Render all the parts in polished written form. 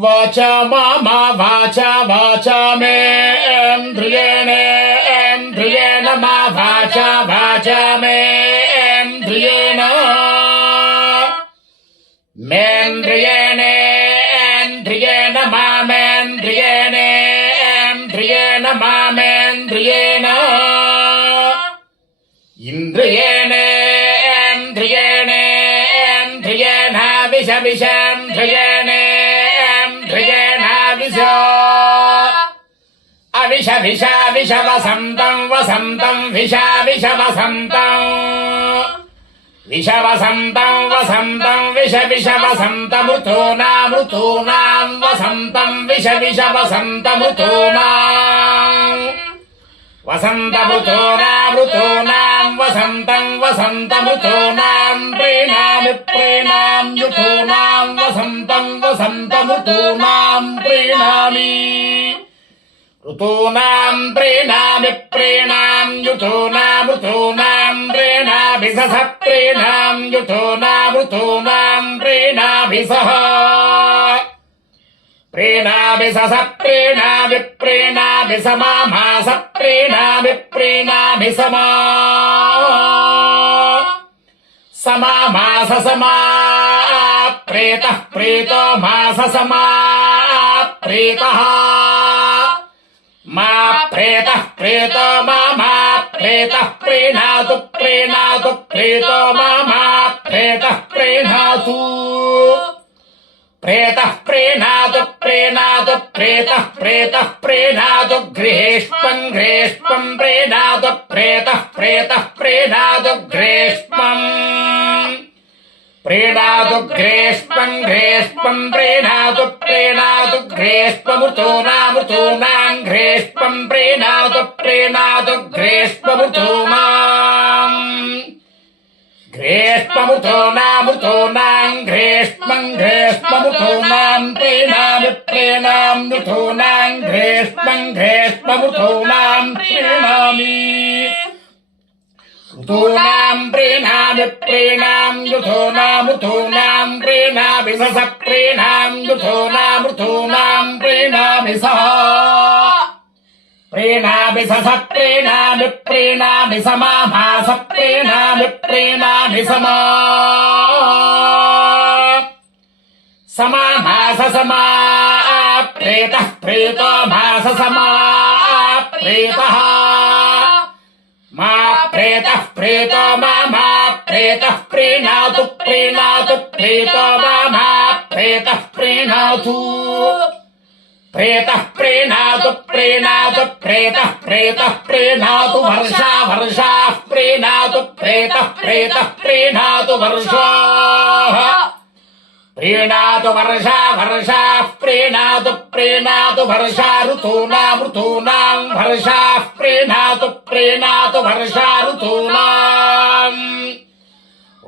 वाचा मामा वाचा वाचा मेन्द्रियेण मा वाचा वाचा मेन्द्रियेण मेन्द्रियेण मामेन्द्रियेण इन्द्रियेण विषविषेन्द्रियेण अविष विषा विष वसन्तं वसन्तं विषा विष वसन्तं विष वसन्तं वसन्तं विष विष वसन्तमृतूनां वसन्तं विष विष वसन्तमृतूनां वसन्तमृतूनां वसन्तं वसन्तमृतूनां प्रीणामि यूथूनां वसन्तं वसन्तमृतूनां प्रीणामि ऋतूनां प्रीणामि यूथूनां प्रीणाभिसः प्रीणां यूथूनां प्रीणाभिसः प्रीणाभिसः प्रीणाभिसमामास प्रीणाभिसमा समामास समा प्रेतः प्रेतो मास समा प्रेतः मा प्रेतः प्रेतो मा प्रेतः प्रीणातु प्रेतो मा प्रेतः प्रीणातु प्रेतः प्रीणातु प्रेतः प्रीणातु गृहेष्मं प्रीणातु प्रेतः प्रीणातु ग्रेष्मम् प्रीणातु ग्रेष्मं प्रीणातु ग्रेष्ममृतूनां ग्रेष्मं प्रीणातु ग्रेष्ममृतूनां ग्रेष्ममृतूनां ग्रेष्मं प्रीणामि यूथूनां ग्रेष्ममृतूनां प्रीणामि ऋतूनां प्रीणामि यूथूनां प्रीणाभिसः प्रीणां यूथूनां प्रीणाभिसः प्रीणाभिसः प्रीणाभिसमाभास प्रीणाभिसमा समाभास समा प्रेतः प्रेतो भास समा प्रेतः मा प्रेतः प्रेतो मा प्रेतः प्रीणातु प्रेतो मा प्रेतः प्रीणातु प्रेतः प्रीणातु प्रेतः प्रीणातु वर्षाः प्रीणातु प्रेतः प्रीणातु वर्षाः प्रीणातु वर्षाः प्रीणातु वर्षा ऋतूनां वर्षाः प्रीणातु वर्षा ऋतूनां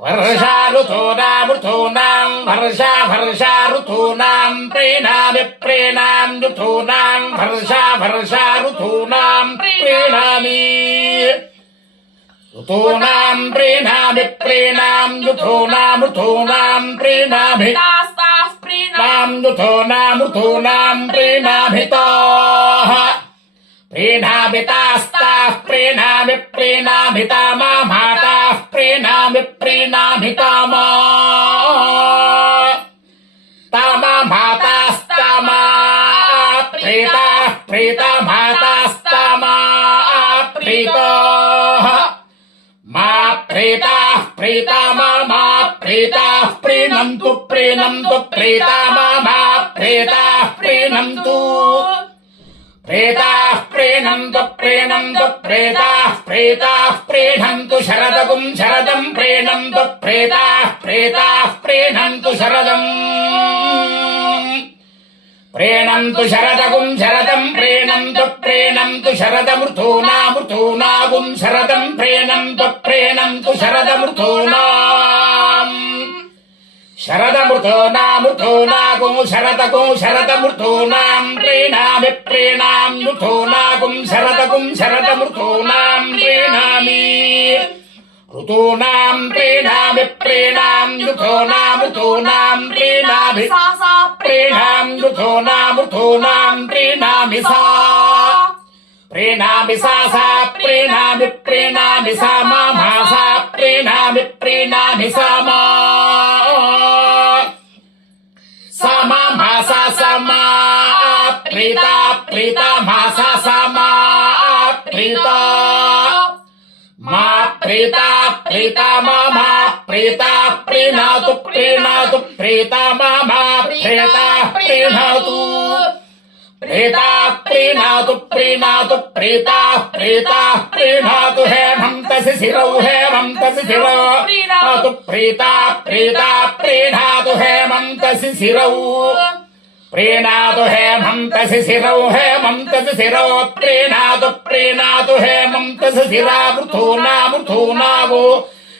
वर्षा ऋतूनां वर्षा ऋतूनां प्रीणामि यूथूनां वर्षा ऋतूनां प्रीणामि ऋतूनां प्रीणामि यूथूनां प्रीणाभि यूथूनां प्रीणाभिताः प्रीणाभितास्ताः प्रीणाभिता मा माताः प्रीणाभिता मा तामा मातास्तामा प्रीता मातास्तामा प्रीताः मा प्रीता मा प्रीताः प्रीणन्तु प्रीता मा प्रीताः प्रीणन्तु प्रेताः प्रीणन्तु प्रेताः प्रीणन्तु शरदं प्रीणन्तु प्रेताः प्रीणन्तु शरदम् प्रीणन्तु शरदं प्रीणन्तु शरदमृतूनागुं शरदं प्रीणन्तु शरदमृतूनाम् శరదమృతోనామృతోనాగుం శరదగుం శరదమృతోనాం ప్రీణామి ప్రీణామ్యుథోనాగుం శరదగుం శరదమృతోనాం ప్రీణామి ఋతూనాం ప్రీణామి ప్రీణామ్యుథోనామృతోనాం ప్రీణామి ప్రీణామ్యుథోనామృతోనాం ప్రీణామి సా ప్రీణామి సా సా ప్రీణామి ప్రీణామి సా మా మా సా ప్రీణామి ప్రీణామి సా మా సా మా మా సా సా మా ప్రీత ప్రీత మా సా సా మా ప్రీత మా ప్రీత ప్రీత మా మా ప్రీత ప్రీణాతు ప్రీణాతు ప్రీత మా మా ప్రీత ప్రీణాతు ప్రీతా ప్రీణాతు ప్రీణాతు ప్రీతా ప్రీతా ప్రీణాతు హేమంత శిశిరౌ హేమంత శిశిరౌ ప్రీణాతు ప్రీతా ప్రీతా ప్రీణాతు హేమంత శిశిరౌ ప్రీణాతు హేమంత శిశిరౌ హేమంత శిశిరౌ ప్రీణాతు ప్రీణాతు హేమంత శిశిరా మృథూనామృథూనాగో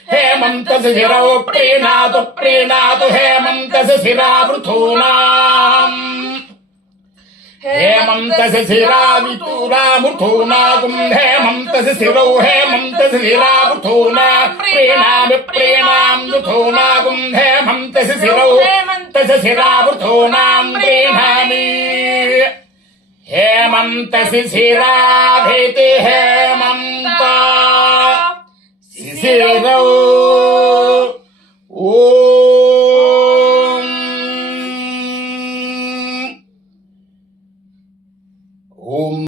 హేమంత శిశిరౌ ప్రీణాతు ప్రీణాతు హేమంత శిశిరా మృథూనాం హేమంత శిశిరా వితూరామృథూనాగుం హేమంత శిశిరౌ హేమంత శిశిరా మృథూనా ప్రీణామి ప్రీణామ్యుథూనాగుం హేమంత శిశిరౌ హేమంత శిశిరా మృథూనాం ప్రీణామి హేమంత శిశిరాభితి హేమంత శిశిర